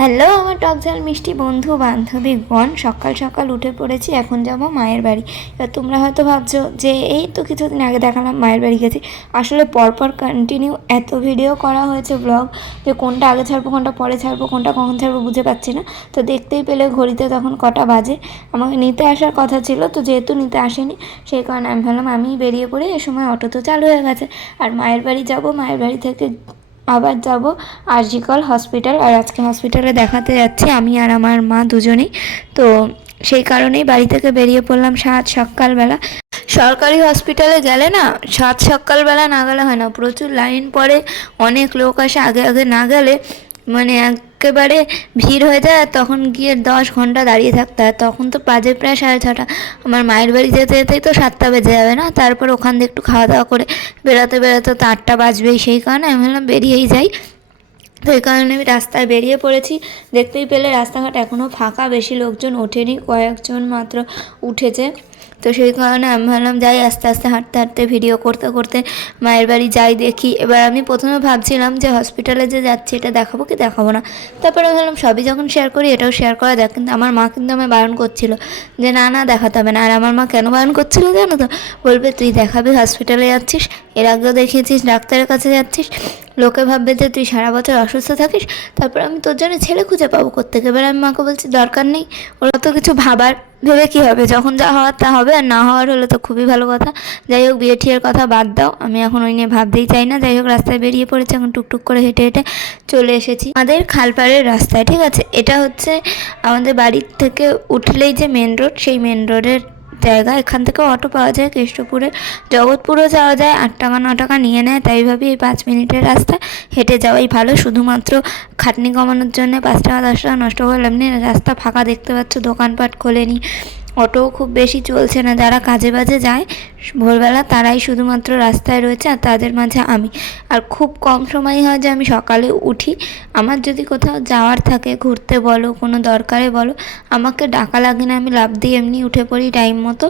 Hello, আমার টক ঝাল মিষ্টি বন্ধু বান্ধবী বান্ধবীগণ সকাল সকাল উঠে পড়েছি, এখন যাব মায়ের বাড়ি। এবার তোমরা হয়তো ভাবছ যে, এই তো কিছুদিন আগে দেখালাম মায়ের বাড়ি গেছি। আসলে পরপর কন্টিনিউ এত ভিডিও করা হয়েছে ব্লগ যে কোনটা আগে ছাড়বো, কোনটা পরে ছাড়বো, কোনটা কখন ছাড়বো বুঝে পাচ্ছি না। তো দেখতেই পেলে ঘড়িতে তখন কটা বাজে। আমাকে নিতে আসার কথা ছিল, তো যেহেতু নিতে আসেনি, সেই কারণে আমি ভাবলাম আমি বেরিয়ে পড়ে এ সময় অটো তো চালু হয়ে গেছে। আর মায়ের বাড়ি যাব, মায়ের বাড়ি থেকে আবার যাব আরজিকল হসপিটাল আর আজকে হসপিটালে দেখাতে যাচ্ছি আমি আর আমার মা দুজনেই। তো সেই কারণেই বাড়ি থেকে বেরিয়ে পড়লাম সাত সকালবেলা। সরকারি হসপিটালে গেলে না, সাত সকালবেলা না গেলে হয় না, প্রচুর লাইন পড়ে, অনেক লোক আসে, আগে আগে না গেলে মানে একেবারে ভিড় হয়ে যায়, আর তখন গিয়ে দশ ঘণ্টা দাঁড়িয়ে থাকতে হয়। তখন তো বাজে প্রায় সাড়ে ছটা। আমার মায়ের বাড়ি যেতে যেতেই তো সাতটা বেজে যাবে না? তারপর ওখান থেকে একটু খাওয়া দাওয়া করে বেরোতে বেরোতে তো আটটা বাজবেই সেই কারণে। আমি ভাবলাম বেরিয়েই যাই। তো এই কারণে আমি রাস্তায় বেরিয়ে পড়েছি। দেখতেই পেলে রাস্তাঘাট এখনও ফাঁকা। বেশি লোকজন ওঠেনি। কয়েকজন মাত্র উঠেছে। তো সেই কারণে আমি ভাবলাম, যাই আস্তে আস্তে হাঁটতে হাঁটতে ভিডিও করতে করতে মায়ের বাড়ি যাই দেখি। এবার আমি প্রথমে ভাবছিলাম যে হসপিটালে যে যাচ্ছি, এটা দেখাবো কি দেখাবো না। তারপরে ভাবলাম, সবই যখন শেয়ার করি, এটাও শেয়ার করা যাক। কিন্তু আমার মা কিন্তু আমায় বারণ করছিল যে, না না, দেখাতে হবে না। আর আমার মা কেন বারণ করছিল জানো তো? বলবে, তুই দেখাবি হসপিটালে যাচ্ছিস, এর আগেও দেখিয়েছিস, ডাক্তারের কাছে যাচ্ছিস, লোকে ভাববে যে তুই সারা বছর অসুস্থ থাকিস। তারপর আমি তোর জন্য ছেলে খুঁজে পাবো কোথেকে এবার আমি মাকে বলছি, দরকার নেই, ওরা তো কিছু ভাবার। ভেবে কি হবে? যখন যা হওয়ার তা হবে, আর না হওয়ার হলে তো খুবই ভালো কথা। যাই হোক, বিয়ে ঠিয়ের কথা বাদ দাও। আমি এখন ওই নিয়ে ভাবতেই চাই না। যাই হোক, রাস্তায় বেরিয়ে পড়েছে, এখন টুকটুক করে হেঁটে হেঁটে চলে এসেছি। আমাদের খালপাড়ের রাস্তায়, ঠিক আছে? এটা হচ্ছে আমাদের বাড়ির থেকে উঠলেই যে মেন রোড সেই মেন রোডের জায়গা এখান থেকে অটো পাওয়া যায় কৃষ্ণপুরে জগৎপুরও যাওয়া যায় আট টাকা ন টাকা নিয়ে নেয়, তাই ভাবি এই পাঁচ মিনিটের রাস্তা হেঁটে যাওয়াই ভালো। শুধুমাত্র খাটনি কমানোর জন্য পাঁচ টাকা দশ টাকা নষ্ট করলাম এমনি রাস্তা ফাঁকা দেখতে পাচ্ছ, দোকানপাট খোলেনি। অটোও খুব বেশি চলছে না। যারা কাজে বাজে যায়, ভোরবেলা তারাই শুধুমাত্র রাস্তায় রয়েছে আর তাদের মাঝে আমি। আর খুব কম সময় হয় যে আমি সকালে উঠি। আমার যদি কোথাও যাওয়ার থাকে, ঘুরতে বলো, কোনো দরকারে বলো, আমাকে ডাকা লাগে না। আমি লাভ দিয়ে এমনি উঠে পড়ি টাইম মতো।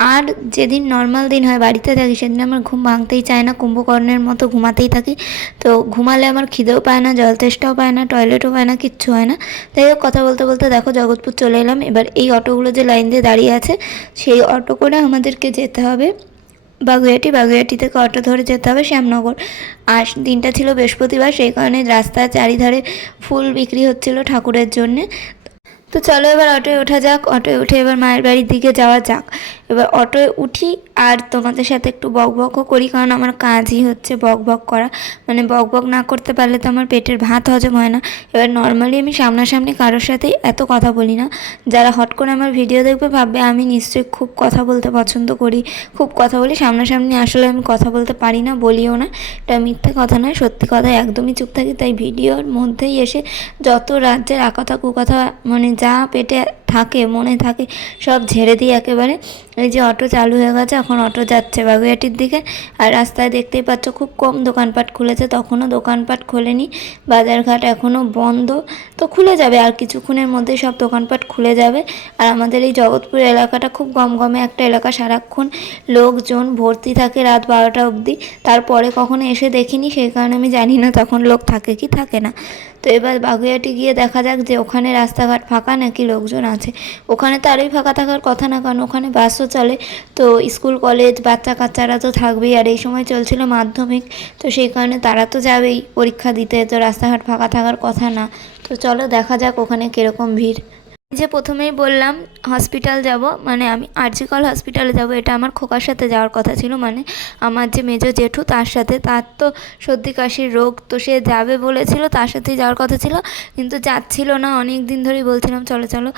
আর যেদিন নর্মাল দিন হয়, বাড়িতে থাকি, সেদিন আমার ঘুম ভাঙতেই চায় না, কুম্ভকর্ণের মতো ঘুমাতেই থাকি। তো ঘুমালে আমার খিদেও পায় না, জল তেষ্টাও পায় না টয়লেটও পায় না, কিচ্ছু হয় না। তাই কথা বলতে বলতে দেখো, জগৎপুর চলে এলাম। এবার এই অটোগুলো যে লাইন দিয়ে দাঁড়িয়ে আছে, সেই অটো করে আমাদেরকে যেতে হবে। বাগুইয়াটি বাগুইয়াটি থেকে অটো ধরে যেতে হবে শ্যামনগর। আর দিনটা ছিল বৃহস্পতিবার, সেই কারণে রাস্তার চারিধারে ফুল বিক্রি হচ্ছিল ঠাকুরের জন্যে। তো চলো এবার অটোয় ওঠা যাক, অটোয় উঠে এবার মায়ের বাড়ির দিকে যাওয়া যাক। এবার অটোয় উঠি আর তোমাদের সাথে একটু বক বকও করি, কারণ আমার কাজই হচ্ছে বক বক করা। মানে বক বক না করতে পারলে তো আমার পেটের ভাত হজম হয় না। এবার নর্মালি আমি সামনাসামনি কারোর সাথেই এত কথা বলি না। যারা হট করে আমার ভিডিও দেখবে ভাববে, আমি নিশ্চয়ই খুব কথা বলতে পছন্দ করি। খুব কথা বলি, সামনাসামনি আসলে আমি কথা বলতে পারি না, বলিও না। এটা মিথ্যে কথা নয়, সত্যি কথা, একদমই চুপ থাকি। তাই ভিডিওর মধ্যেই এসে যত রাজ্যের আকথা কুকথা মানে যা পেটে থাকে, মনে থাকে, সব ঝেড়ে দিই একেবারে এই যে অটো চালু হয়ে গেছে, এখন অটো যাচ্ছে বাগুইয়াটির দিকে। আর রাস্তায় দেখতেই পাচ্ছ খুব কম দোকানপাট খুলেছে, তখনও দোকানপাট খোলেনি। বাজারঘাট এখনও বন্ধ। তো খুলে যাবে, আর কিছুক্ষণের মধ্যে সব দোকানপাট খুলে যাবে। আর আমাদের এই জগৎপুর এলাকাটা খুব গমগমে একটা এলাকা। সারাক্ষণ লোকজন ভর্তি থাকে রাত বারোটা অবধি। তারপরে কখনো এসে দেখিনি, সেই কারণে আমি জানি না তখন লোক থাকে কি থাকে না। তো এবার বাগুইয়াটি গিয়ে দেখা যাক যে ওখানে রাস্তাঘাট ফাঁকা নাকি লোকজন আছে। ওখানে তো আরোই ফাঁকা থাকার কথা না, কারণ ওখানে বাসও চলে। তো স্কুল, কলেজ বাচ্চা কাচ্চারা তো থাকবেই। আর এই সময় চলছিল মাধ্যমিক, তো সেই কারণে তারা তো যাবেই। পরীক্ষা দিতে, তো রাস্তাঘাট ফাঁকা থাকার কথা না। তো চলো দেখা যাক ওখানে কীরকম ভিড়। যে প্রথমেই বললাম হসপিটাল যাব মানে আমি আরজিকল হসপিটালে যাব, এটা আমার খোকার সাথে যাওয়ার কথা ছিল মানে আমার যে মেজো জেঠু, তার সাথে। তার তো সর্দি কাশির রোগ, তো সে যাবে বলেছিল, তার সাথেই যাওয়ার কথা ছিল, কিন্তু যাচ্ছিল না। অনেক দিন ধরেই বলছিলাম, চলো চলো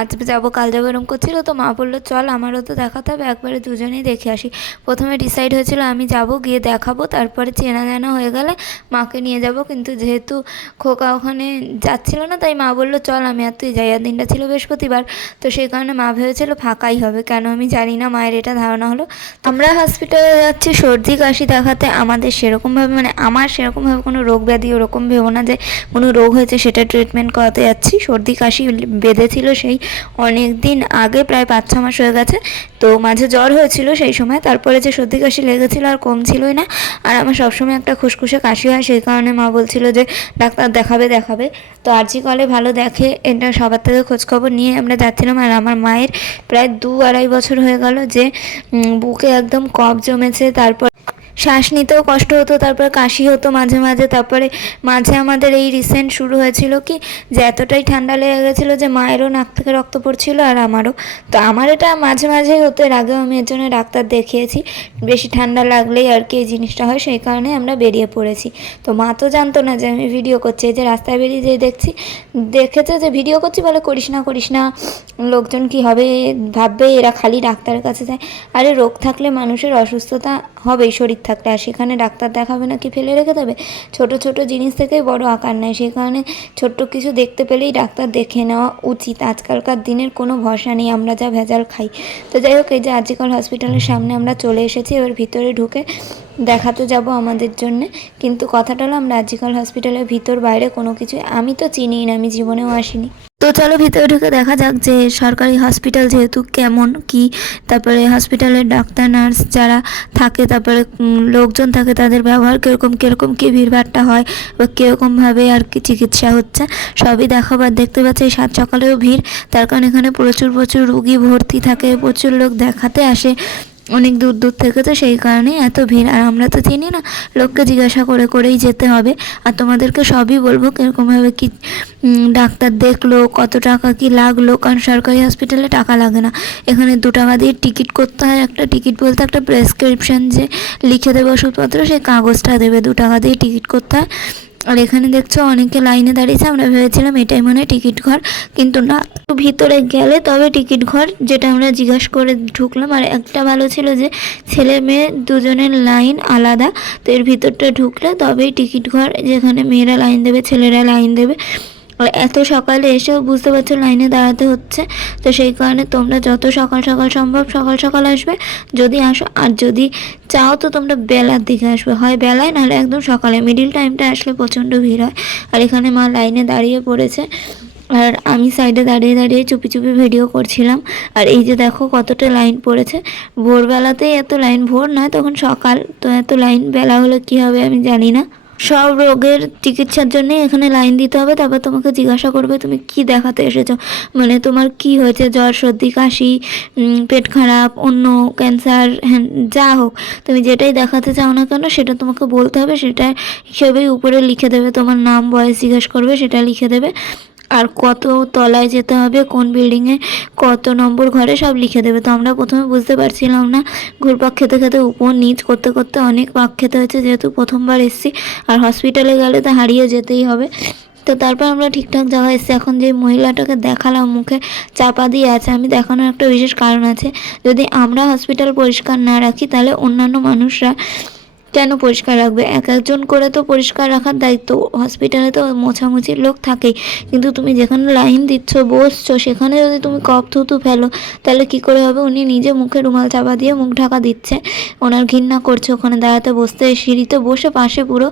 আজ যাব, কাল যাব, এরকম করছিল। তো মা বলল, চল, আমারও তো দেখাতে হবে, একবারে দুজনেই দেখে আসি। প্রথমে ডিসাইড হয়েছিল, আমি যাব, গিয়ে দেখাবো, তারপরে চেনা জানা হয়ে গেলে মাকে নিয়ে যাব। কিন্তু যেহেতু খোকা ওখানে যাচ্ছিল না, তাই মা বলল, চল, আমি আর তুই যাই, আর দিনটা ছিল বৃহস্পতিবার, তো সেই কারণে মা ভেবেছিল ফাঁকাই হবে। কেন আমি জানি না, মায়ের এটা ধারণা হলো। আমরা হসপিটালে যাচ্ছি, সর্দি, কাশি দেখাতে আমাদের সেরকমভাবে মানে আমার সেরকমভাবে কোনো রোগ ব্যাধি ওরকম ভেবো না যে কোনো রোগ হয়েছে সেটা ট্রিটমেন্ট করাতে যাচ্ছি। সর্দি, কাশি বেঁধেছিল সেই অনেক দিন আগে, প্রায় পাঁচ, ছ মাস হয়ে গেছে। তো মাঝে জ্বর হয়েছিল সেই সময়, তারপরে যে সর্দি, কাশি লেগেছিল আর কমছিলই না। আর আমার সবসময় একটা খুসখুসে কাশি হয়, সেই কারণে মা বলছিল যে ডাক্তার দেখাবে দেখাবে। তো আরজি কলে ভালো দেখে, এটা সবার থেকে খোঁজখবর নিয়ে আমরা যাচ্ছিলাম আর আমার মায়ের প্রায় দু আড়াই বছর হয়ে গেল যে বুকে একদম কফ জমেছে, তারপর শ্বাস নিতেও কষ্ট হতো, তারপর কাশি হতো মাঝে মাঝে, তারপরে মাঝে আমাদের এই রিসেন্ট শুরু হয়েছিল কি, যে এতটাই ঠান্ডা লেগে গেছিল যে মায়েরও নাক থেকে রক্ত পড়ছিল আর আমারও। তো আমার এটা মাঝে মাঝেই হতো, এর আগেও আমি এর জন্য ডাক্তার দেখিয়েছি, বেশি ঠান্ডা লাগলেই আর কি এই জিনিসটা হয়, সেই কারণে আমরা বেরিয়ে পড়েছি। তো মা তো জানতো না যে আমি ভিডিও করছি, এই যে রাস্তায় বেরিয়ে যেয়ে দেখছি, দেখেছে যে ভিডিও করছি বলে করিস না করিস না, লোকজন কি হবে, ভাববে এরা খালি ডাক্তারের কাছে যায়। আরে রোগ থাকলে মানুষের অসুস্থতা হবেই, শরীর থাকলে আর সেখানে ডাক্তার দেখাবে না কি ফেলে রেখে দেবে? ছোট ছোট জিনিস থেকেই বড় আকার নেয়। সেখানে ছোট্ট কিছু দেখতে পেলেই ডাক্তার দেখে নেওয়া উচিত। আজকালকার দিনের কোনো ভরসা নেই, আমরা যা ভেজাল খাই। তো যাই হোক, এই যে আজিকাল হসপিটালের সামনে আমরা চলে এসেছি, এবার ভিতরে ঢুকে দেখাতে যাব আমাদের জন্য। কিন্তু কথাটা হলো, আমরা আজিকাল হসপিটালের ভিতর, বাইরে কোনো কিছু আমি তো চিনিই না, আমি জীবনেও আসিনি। তো চলো ভিতরে ঢুকে দেখা যাক যে সরকারি হসপিটাল যেহেতু কেমন, কি? তারপরে হসপিটালের ডাক্তার নার্স যারা থাকে, তারপরে লোকজন থাকে, তাদের ব্যবহার কীরকম কীরকম, কী ভিড়ভাড়টা হয় বা কীরকমভাবে আর কি চিকিৎসা হচ্ছে, সবই দেখাবার দেখতে পাচ্ছি সাত সকালেও ভিড়, তার কারণ এখানে প্রচুর প্রচুর রুগী ভর্তি থাকে, প্রচুর লোক দেখাতে আসে। অনেক দূর দূর থেকে তো সেই কারণেই এত ভিড়। আর আমরা তো চিনি না, লোককে জিজ্ঞাসা করে করেই যেতে হবে। আর তোমাদেরকে সবই বলব কীরকমভাবে কি ডাক্তার দেখল, কত টাকা কি লাগল, কারণ সরকারি হসপিটালে টাকা লাগে না। এখানে দু টাকা দিয়ে টিকিট করতে হয় একটা। টিকিট বলতে একটা প্রেসক্রিপশন যে লিখে দেবে ওষুধপত্র সেই কাগজটা দেবে। দু টাকা দিয়ে টিকিট করতে হয়। আর এখানে দেখছ অনেকে লাইনে দাঁড়িয়েছে। আমরা ভেবেছিলাম এটাই মনে টিকিট ঘর, কিন্তু না। ভিতরে গেলে তবে টিকিট ঘর, যেটা আমরা জিজ্ঞাসা করে ঢুকলাম। আর একটা ভালো ছিল যে, ছেলে মেয়ে দুজনের লাইন আলাদা, তো এর ভিতরটা ঢুকলে তবেই টিকিট ঘর, যেখানে মেয়েরা লাইন দেবে, ছেলেরা লাইন দেবে। এত সকালে এসেও বুঝতে পারছ লাইনে দাঁড়াতে হচ্ছে। তো সেই কারণে তোমরা যত সকাল সকাল সম্ভব সকাল সকাল আসবে, যদি আসো। আর যদি চাও তো তোমরা বেলার দিকে আসবে। হয় বেলায়, নাহলে একদম সকালে। মিডিল টাইমটা আসলে প্রচণ্ড ভিড় হয়। আর এখানে মা লাইনে দাঁড়িয়ে পড়েছে। আর আমি সাইডে দাঁড়িয়ে দাঁড়িয়ে চুপি চুপি ভিডিও করছিলাম। আর এই যে দেখো কতটা লাইন পড়েছে। ভোরবেলাতেই এত লাইন ভোর নয়, তখন সকাল। তো এত লাইন বেলা হলে কী হবে আমি জানি না। সব রোগের চিকিৎসার জন্য এখানে লাইন দিতে হবে, তারপর তোমাকে জিজ্ঞাসা করবে তুমি কি দেখাতে এসেছ। মানে তোমার কি হয়েছে, জ্বর, সর্দি, কাশি পেট খারাপ, অন্য ক্যান্সার হ্যাঁ যা হোক, তুমি যেটাই দেখাতে চাও না কেন, সেটা তোমাকে বলতে হবে, সেটা হিসেবেই উপরে লিখে দেবে, তোমার নাম, বয়স জিজ্ঞেস করবে, সেটা লিখে দেবে। আর কত তলায় যেতে হবে, কোন বিল্ডিংয়ে কত নম্বর ঘরে সব লিখে দেবে। তো আমরা প্রথমে বুঝতে পারছিলাম না, ঘুরপাক খেতে খেতে উপর নিচ করতে করতে অনেক পাক খেতে হয়েছে, যেহেতু প্রথমবার এসেছি। আর হসপিটালে গেলে তো হারিয়ে যেতেই হবে। তো তারপর আমরা ঠিকঠাক জায়গায় এসেছি। এখন যে মহিলাটাকে দেখালাম, মুখে চাপা দিয়ে আছে, আমি দেখানোর একটা বিশেষ কারণ আছে। যদি আমরা হসপিটাল পরিষ্কার না রাখি, তাহলে অন্যান্য মানুষরা কেন পরিষ্কার রাখবে? এক একজন করে তো পরিষ্কার রাখার দায়িত্ব। হসপিটালে তো মোছামুছির লোক থাকেই। কিন্তু তুমি যেখানে লাইন দিচ্ছ, বসছো, সেখানে যদি তুমি কপ থুতু ফেলো, তাহলে কি করে হবে? উনি নিজে মুখে রুমাল চাপা দিয়ে মুখ ঢাকা দিচ্ছে। ওনার ঘৃণা করছে। ওখানে দাঁড়াতে বসতে, সিঁড়িতে বসে পাশে পুরো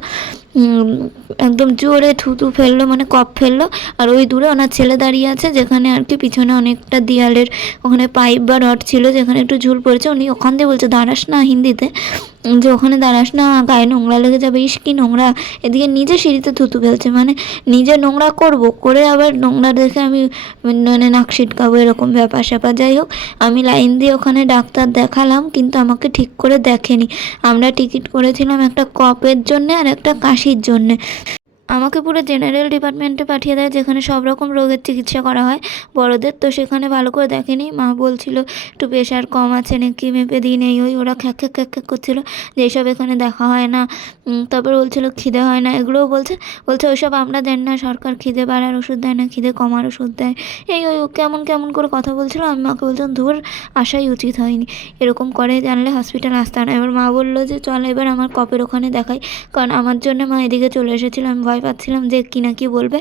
একদম জোরে থুতু ফেলল মানে কপ ফেলল। আর ওই দূরে ওনার ছেলে দাঁড়িয়ে আছে, যেখানে আর কি পিছনে অনেকটা দেয়ালের ওখানে পাইপ বা রড ছিল, যেখানে একটু ঝুল পড়েছে। উনি ওখান দিয়ে বলছে, দাঁড়াস না হিন্দিতে। যে ওখানে দাঁড়াস না, গায়ে নোংরা লেগে যাবে। ইস, কি নোংরা। এদিকে নিজে সিঁড়িতে থুতু ফেলছে মানে নিজে নোংরা করব, করে আবার নোংরা দেখে আমি মানে নাক ছিটকাবো, এরকম ব্যাপার স্যাপার। যাই হোক, আমি লাইন দিয়ে ওখানে ডাক্তার দেখালাম, কিন্তু আমাকে ঠিক করে দেখেনি। আমরা টিকিট করেছিলাম একটা কপের জন্যে আর একটা কাশির জন্যে। আমাকে পুরো জেনারেল ডিপার্টমেন্টে পাঠিয়ে দেয় যেখানে সব রকম রোগের চিকিৎসা করা হয় বড়দের। তো সেখানে ভালো করে দেখেনি। মা বলছিল, একটু প্রেশার কম আছে নাকি? মেপে দিই নেই ওই ওরা খ্যাক খ্যাক খ্যাক খ্যাক করছিল যে এইসব এখানে দেখা হয় না। তারপর বলছিল, খিদে হয় না। এগুলোও বলছে বলছে, ওইসব আমরা দেন না। সরকার খিদে বাড়ার ওষুধ দেয় না, খিদে কমার ওষুধ দেয়। এই ওই কেমন কেমন করে কথা বলছিল। আমি মাকে বলছিলাম, ধুর আসাই উচিত হয়নি। এরকম করে জানলে হসপিটাল আসতে না। এবার মা বলল যে, চল এবার আমার কপের ওখানে দেখাই। কারণ আমার জন্য মা এদিকে চলে এসেছিল। আমি ভয় পাচ্ছিলাম যে কি না কি বলবে।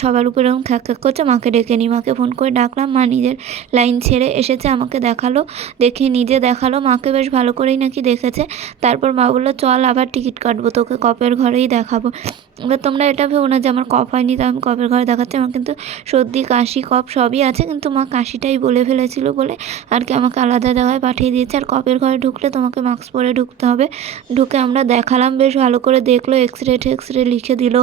সবার উপরে খ্যাক খ্যাক করছে। মাকে ডেকে নিই মাকে ফোন করে ডাকলাম। মা নিজের লাইন ছেড়ে এসেছে, আমাকে দেখাল। দেখে নিজে দেখাল। মাকে বেশ ভালো করেই নাকি দেখেছে। তারপর মা বলল, চল আবার টিকিট কাটবো, তোকে কপের ঘরেই দেখাবো। এবার তোমরা এটা ভেবো না যে আমার কফ হয়নি, তাই আমি কফের ঘরে দেখাচ্ছি। আমার কিন্তু সর্দি, কাশি, কফ সবই আছে, কিন্তু মা কাশিটাই বলে ফেলেছিল বলে আর কি আমাকে আলাদা জায়গায় পাঠিয়ে দিয়েছে। আর কফের ঘরে ঢুকলে তোমাকে মাস্ক পরে ঢুকতে হবে। ঢুকে আমরা দেখালাম, বেশ ভালো করে দেখল এক্স রে টেক্স রে লিখে দিল।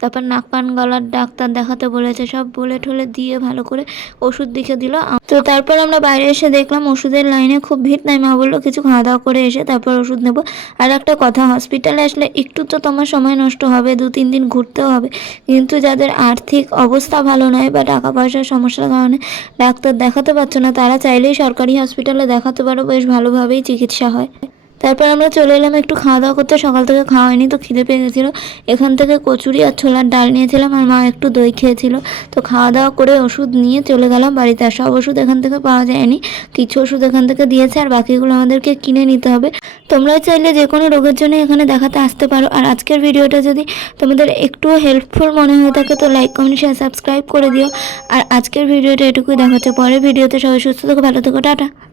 তারপর নাক কান গলার ডাক্তার দেখাতে বলেছে, সব বলে ঠলে দিয়ে ভালো করে ওষুধ লিখে দিল। তো তারপর আমরা বাইরে এসে দেখলাম ওষুধের লাইনে খুব ভিড়, তাই মা বলল কিছু খাওয়া দাওয়া করে এসে তারপর ওষুধ নেব। আর একটা কথা হসপিটালে আসলে একটু তো তোমার সময় নষ্ট হবে, দু তিন দিন ঘুরতেও হবে। কিন্তু যাদের আর্থিক অবস্থা ভালো নয় বা টাকা পয়সার সমস্যার কারণে ডাক্তার দেখাতে পারছ না, তারা চাইলেই সরকারি হসপিটালে দেখাতে পারো, বেশ ভালোভাবেই চিকিৎসা হয়। তারপর আমরা চলে এলাম একটু খাওয়া দাওয়া করতে। সকাল থেকে খাওয়া হয়নি, তো খিদে পেয়ে গেছিল। এখান থেকে কচুরি আর ছোলার ডাল নিয়েছিলাম আর মা একটু দই খেয়েছিল। তো খাওয়া দাওয়া করে ওষুধ নিয়ে চলে গেলাম বাড়িতে। আর সব ওষুধ এখান থেকে পাওয়া যায়নি। কিছু ওষুধ এখান থেকে দিয়েছে আর বাকিগুলো আমাদেরকে কিনে নিতে হবে। তোমরা চাইলে যে কোনো রোগের জন্য এখানে দেখাতে আসতে পারো। আর আজকের ভিডিওটা যদি তোমাদের একটু হেল্পফুল মনে হয়ে থাকে, তো লাইক কমেন্ট শেয়ার সাবস্ক্রাইব করে দিও। আর আজকের ভিডিওটা এটুকুই। দেখাচ্ছে পরের ভিডিওতে। সবাই সুস্থ থেকো, ভালো থেকো, টাটা।